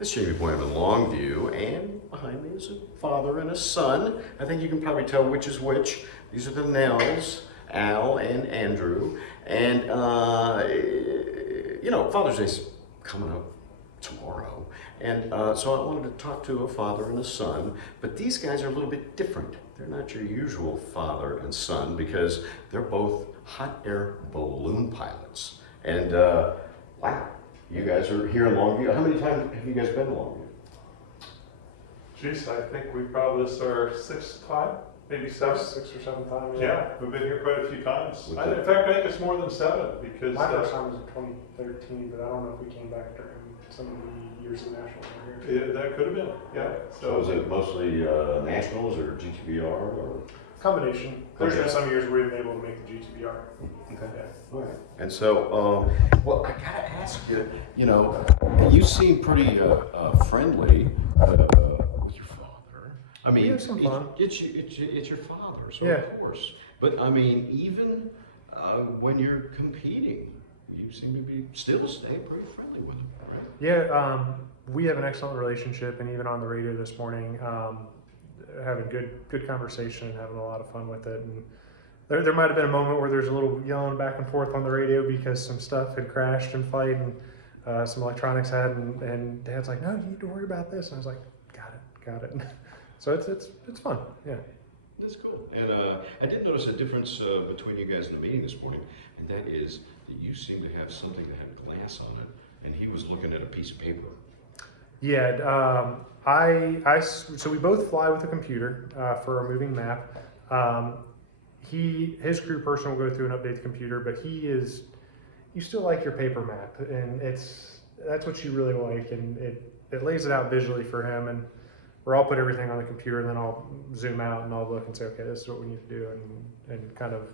It's Jamey Boyum in Longview, and behind me is a father and a son. I think you can probably tell which is which. These are the Nells, Al and Andrew. And, Father's Day's coming up tomorrow. And so I wanted to talk to a father and a son, but these guys are a little bit different. They're not your usual father and son because they're both hot air balloon pilots. And wow, you guys are here in Longview. How many times have you guys been to Longview? Geez, I think we probably, this is our sixth time, maybe seven. Six or seven times. Yeah, we've been here quite a few times. With In fact, I think it's more than seven because My first time was in 2013, but I don't know if we came back during some of the years of nationals were here. that could have been, yeah. So is it mostly nationals or GTBR or? Combination. There's Okay. been some years we were able to make the GTBR. Okay. Yeah. All right. And so, well, I gotta ask you, you seem pretty friendly with your father. I mean, We have some fun. It's your father, so Yeah. of course. But I mean, even when you're competing, you seem to be still stay pretty friendly with him, right? Yeah, we have an excellent relationship, and even on the radio this morning, having good conversation and having a lot of fun with it. And there might have been a moment where there's a little yelling back and forth on the radio because some stuff had crashed in flight and some electronics had, and Dad's like, "No, you need to worry about this." And I was like, "Got it." So it's fun, yeah. That's cool. And I did notice a difference between you guys in the meeting this morning, and that is that you seem to have something that had glass on it, and he was looking at a piece of paper. Yeah, so we both fly with a computer for a moving map. His crew person will go through and update the computer, but you still like your paper map, and that's what you really like, and it lays it out visually for him, and where I'll put everything on the computer, and then I'll zoom out and I'll look and say, okay, this is what we need to do, and kind of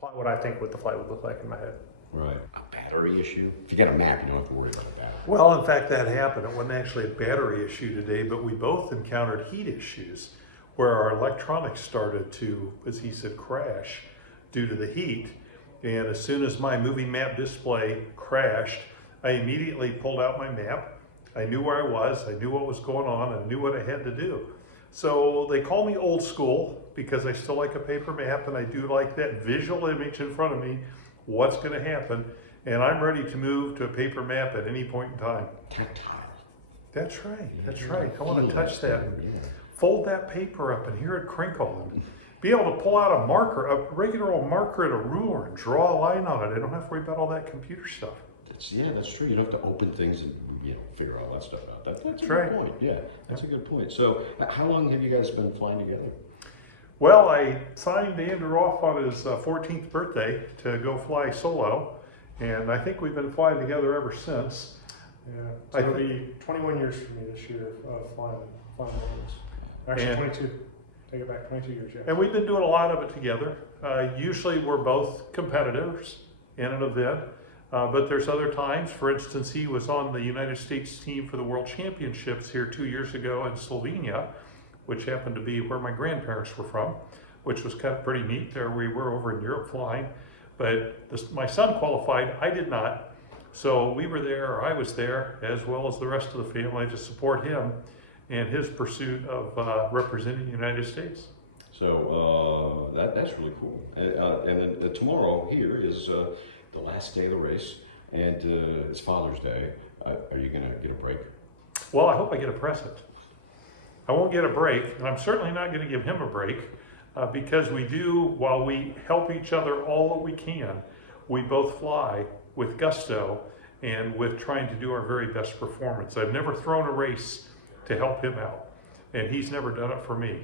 plot what I think what the flight would look like in my head. Right. A battery issue? If you got a map, you don't have to worry about that. Well, in fact, that happened. It wasn't actually a battery issue today, but we both encountered heat issues where our electronics started to, as he said, crash due to the heat. And as soon as my moving map display crashed, I immediately pulled out my map. I knew where I was, I knew what was going on, I knew what I had to do. So they call me old school because I still like a paper map, and I do like that visual image in front of me, what's going to happen, and I'm ready to move to a paper map at any point in time. Tactile. That's right. I want to touch that and fold that paper up and hear it crinkle, and be able to pull out a marker, a regular old marker and a ruler, and draw a line on it. I don't have to worry about all that computer stuff. That's true. You don't have to open things and figure all that stuff out. That's a right. good point. Yeah, that's a good point. So how long have you guys been flying together? Well, I signed Andrew off on his 14th birthday to go fly solo, and I think we've been flying together ever since. Yeah, so it'll be 21 years for me this year of flying balloons. Actually, 22. Take it back, 22 years, yeah. And we've been doing a lot of it together. Usually we're both competitors in an event, but there's other times. For instance, he was on the United States team for the World Championships here 2 years ago in Slovenia, which happened to be where my grandparents were from, which was kind of pretty neat. There we were over in Europe flying, but my son qualified, I did not. So we were there, or I was there, as well as the rest of the family to support him in his pursuit of representing the United States. So that's really cool. And then tomorrow here is the last day of the race, and it's Father's Day. Are you going to get a break? Well, I hope I get a present. I won't get a break, and I'm certainly not going to give him a break because we do, while we help each other all that we can, we both fly with gusto and with trying to do our very best performance. I've never thrown a race to help him out, and he's never done it for me.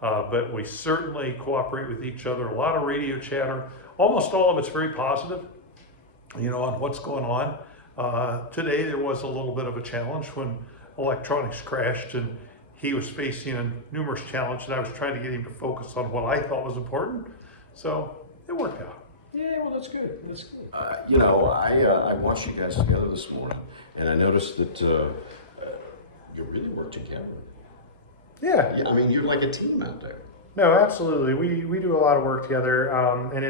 But we certainly cooperate with each other. A lot of radio chatter. Almost all of it's very positive, on what's going on. Today there was a little bit of a challenge when electronics crashed, and he was facing a numerous challenge, and I was trying to get him to focus on what I thought was important. So it worked out. Yeah, well, that's good. That's good. I watched you guys together this morning, and I noticed that you really work together. Yeah. I mean, you're like a team out there. No, absolutely. We do a lot of work together, and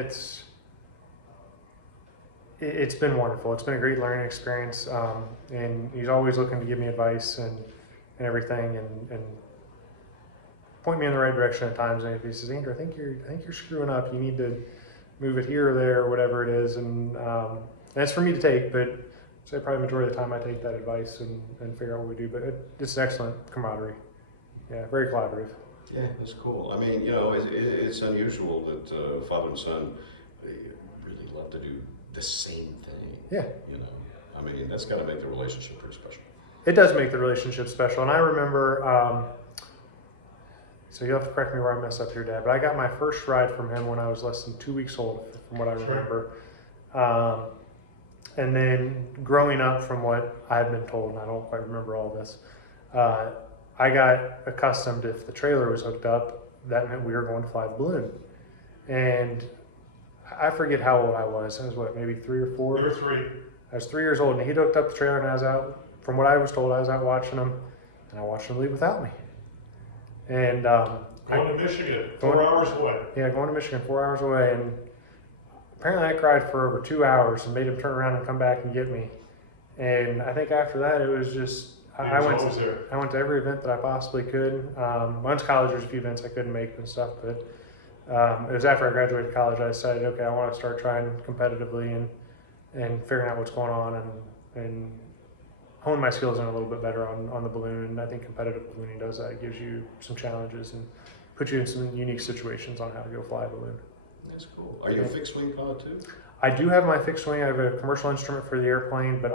it's been wonderful. It's been a great learning experience, and he's always looking to give me advice and everything, and point me in the right direction at times. And if he says, Andrew, I think you're screwing up. You need to move it here or there, or whatever it is. And it's for me to take, but say probably the majority of the time I take that advice and figure out what we do. But it's an excellent camaraderie. Yeah, very collaborative. Yeah, that's cool. I mean, you know, it's unusual that father and son really love to do the same thing. Yeah. You know, I mean, that's got to make the relationship pretty special. It does make the relationship special. And I remember, so you'll have to correct me where I mess up here, Dad, but I got my first ride from him when I was less than 2 weeks old, from what I remember. And then growing up, from what I've been told, and I don't quite remember all this, I got accustomed, if the trailer was hooked up, that meant we were going to fly the balloon. And I forget how old I was. I was what, maybe 3 or 4? You were 3. I was 3 years old, and he'd hooked up the trailer, and I was out, from what I was told, I was out watching him, and I watched him leave without me. And Going to Michigan, 4 hours away. Yeah, going to Michigan, 4 hours away, and apparently I cried for over 2 hours and made him turn around and come back and get me. And I think after that, it was just, I went to every event that I possibly could. Once college, there's a few events I couldn't make and stuff, but it was after I graduated college, I decided, okay, I want to start trying competitively and figuring out what's going on and hone my skills in a little bit better on the balloon. And I think competitive ballooning does that. It gives you some challenges and puts you in some unique situations on how to go fly a balloon. That's cool. Are you a fixed wing pilot too? I do have my fixed wing. I have a commercial instrument for the airplane, but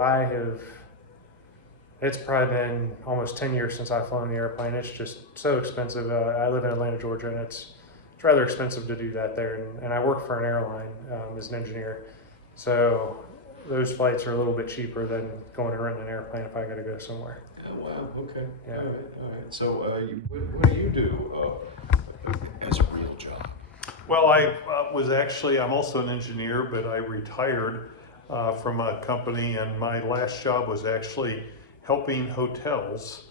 it's probably been almost 10 years since I've flown the airplane. It's just so expensive. I live in Atlanta, Georgia, and it's rather expensive to do that there. And I work for an airline as an engineer. So those flights are a little bit cheaper than going and renting an airplane if I got to go somewhere. Oh, wow. Okay. Yeah. All right. So what do you do as a real job? Well, I'm also an engineer, but I retired from a company, and my last job was actually helping hotels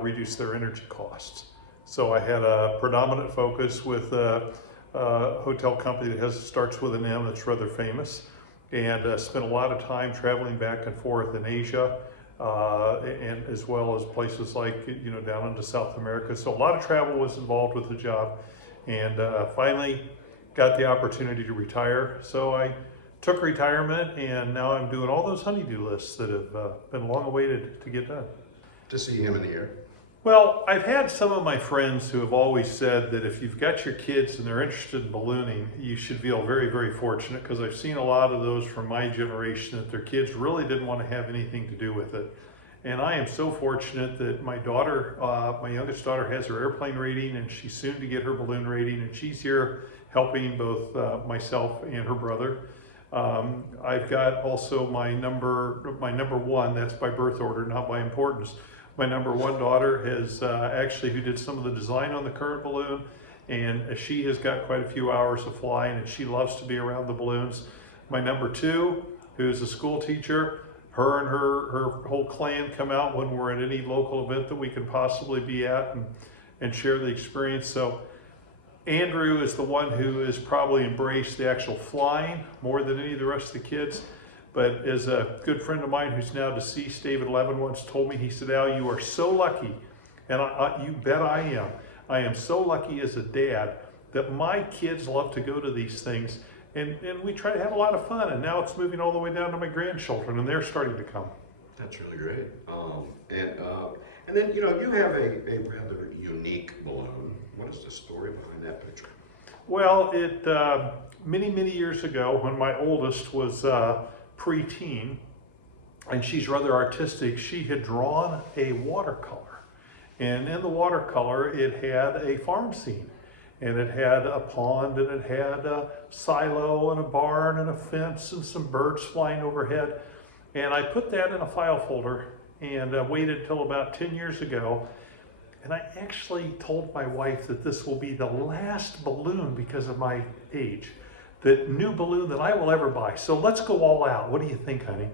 reduce their energy costs. So I had a predominant focus with a hotel company that starts with an M that's rather famous, and spent a lot of time traveling back and forth in Asia, and as well as places like, down into South America. So a lot of travel was involved with the job, and finally got the opportunity to retire. So I took retirement, and now I'm doing all those honeydew lists that have been long awaited to get done. To see him in the air. Well, I've had some of my friends who have always said that if you've got your kids and they're interested in ballooning, you should feel very, very fortunate, because I've seen a lot of those from my generation that their kids really didn't want to have anything to do with it. And I am so fortunate that my daughter, my youngest daughter, has her airplane rating, and she's soon to get her balloon rating, and she's here helping both myself and her brother. I've got also my number one, that's by birth order, not by importance. My number one daughter has who did some of the design on the current balloon, and she has got quite a few hours of flying, and she loves to be around the balloons. My number two, who's a school teacher, her and her whole clan come out when we're at any local event that we can possibly be at and share the experience. So Andrew is the one who has probably embraced the actual flying more than any of the rest of the kids. But as a good friend of mine who's now deceased, David Levin, once told me, he said, Al, you are so lucky, and you bet I am. I am so lucky as a dad that my kids love to go to these things, and we try to have a lot of fun, and now it's moving all the way down to my grandchildren, and they're starting to come. That's really great. And then, you have a rather unique balloon. What is the story behind that picture? Well, many, many years ago, when my oldest was preteen, and she's rather artistic, she had drawn a watercolor, and in the watercolor it had a farm scene, and it had a pond, and it had a silo and a barn and a fence and some birds flying overhead. And I put that in a file folder and waited till about 10 years ago, and I actually told my wife that this will be the last balloon, because of my age, the new balloon that I will ever buy. So let's go all out. What do you think, honey?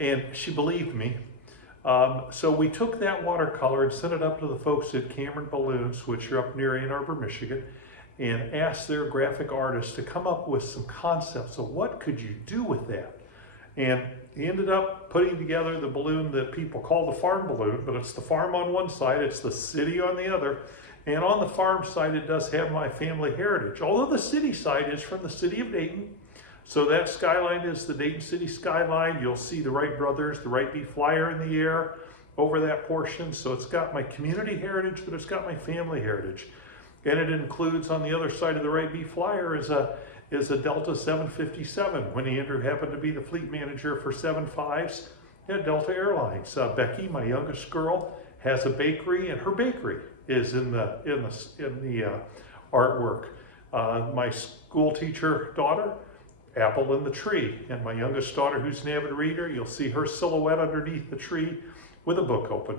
And she believed me. So we took that watercolor and sent it up to the folks at Cameron Balloons, which are up near Ann Arbor, Michigan, and asked their graphic artist to come up with some concepts of what could you do with that. And he ended up putting together the balloon that people call the farm balloon, but it's the farm on one side, it's the city on the other. And on the farm side, it does have my family heritage. Although the city side is from the city of Dayton. So that skyline is the Dayton City skyline. You'll see the Wright brothers, the Wright Bee flyer in the air over that portion. So it's got my community heritage, but it's got my family heritage. And it includes on the other side of the Wright Bee flyer is a Delta 757. When Andrew happened to be the fleet manager for 75s at Delta Airlines. Becky, my youngest girl, has a bakery, and her bakery is in the artwork. My school teacher daughter, apple in the tree, and my youngest daughter, who's an avid reader, you'll see her silhouette underneath the tree with a book open.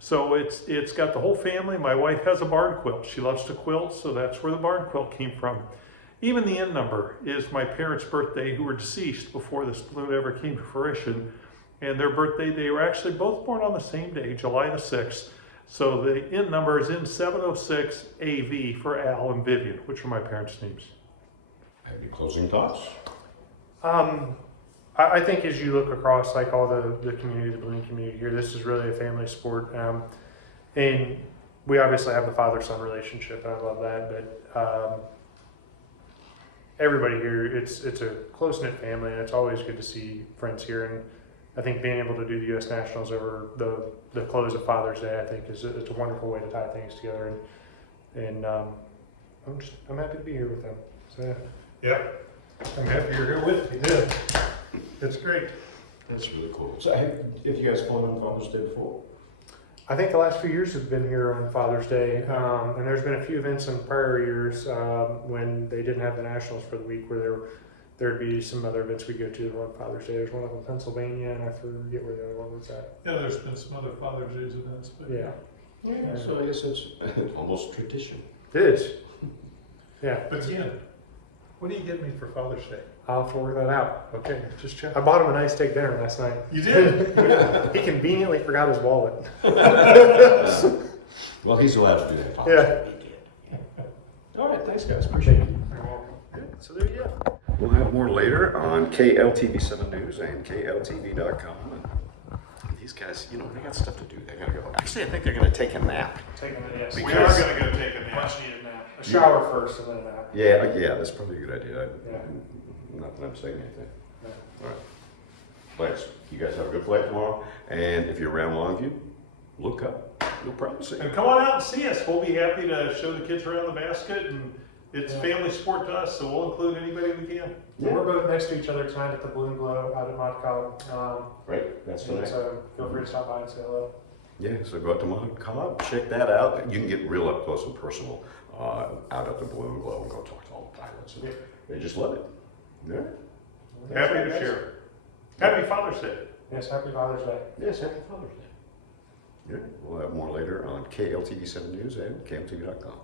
So it's got the whole family. My wife has a barn quilt. She loves to quilt, so that's where the barn quilt came from. Even the end number is my parents' birthday, who were deceased before this balloon ever came to fruition. And their birthday, they were actually both born on the same day, July the 6th. So the end number is in 706 AV for Al and Vivian, which are my parents' names. Any closing thoughts? I think as you look across like all the community, the balloon community here, this is really a family sport. And we obviously have the father-son relationship, and I love that, but everybody here, it's a close-knit family, and it's always good to see friends here. And I think being able to do the U.S. Nationals over the close of Father's Day, I think it's a wonderful way to tie things together. And I'm happy to be here with them. So Yeah, I'm happy you're here with me. Yeah, it's great. That's really cool. So have you guys flown on Father's Day before? I think the last few years have been here on Father's Day, and there's been a few events in prior years when they didn't have the Nationals for the week where there'd be some other events we go to on Father's Day. There's one up in Pennsylvania, and I forget where the other one was at. Yeah, there's been some other Father's Day events, but Yeah. Yeah, so I guess it's almost tradition. It is. Yeah. But again, what do you get me for Father's Day? I'll have to work that out. Okay, just check. I bought him a nice steak dinner last night. You did? He conveniently forgot his wallet. Well, he's allowed to do that. Yeah. He did. All right, thanks guys, appreciate it. You're welcome. So there you go. We'll have more later on KLTV 7 News and KLTV.com. And these guys, you know, they got stuff to do. They gotta go. Actually, I think they're gonna take a nap. Taking a yes. We Because- are going to go take a nap. Much needed nap. A shower first and then a nap. Yeah, that's probably a good idea. Yeah. Not that I'm saying anything. Yeah. All right. Thanks. You guys have a good flight tomorrow. And if you're around Longview, look up. You'll probably see. And come on out and see us. We'll be happy to show the kids around the basket, and it's Yeah. family sport to us, so we'll include anybody we can. Yeah. We're both next to each other tonight at the Balloon Glow out at Mod Cobb. Right? That's the next. So feel free to stop by and say hello. Yeah, so go out to Mod Cobb, check that out. You can get real up close and personal out at the Balloon Glow and go talk to all the pilots. And they just love it. Yeah. Happy to share. Happy Father's Day. Yes, happy Father's Day. Yes, happy Father's Day. Yeah, we'll have more later on KLTV 7 News and KLTV.com.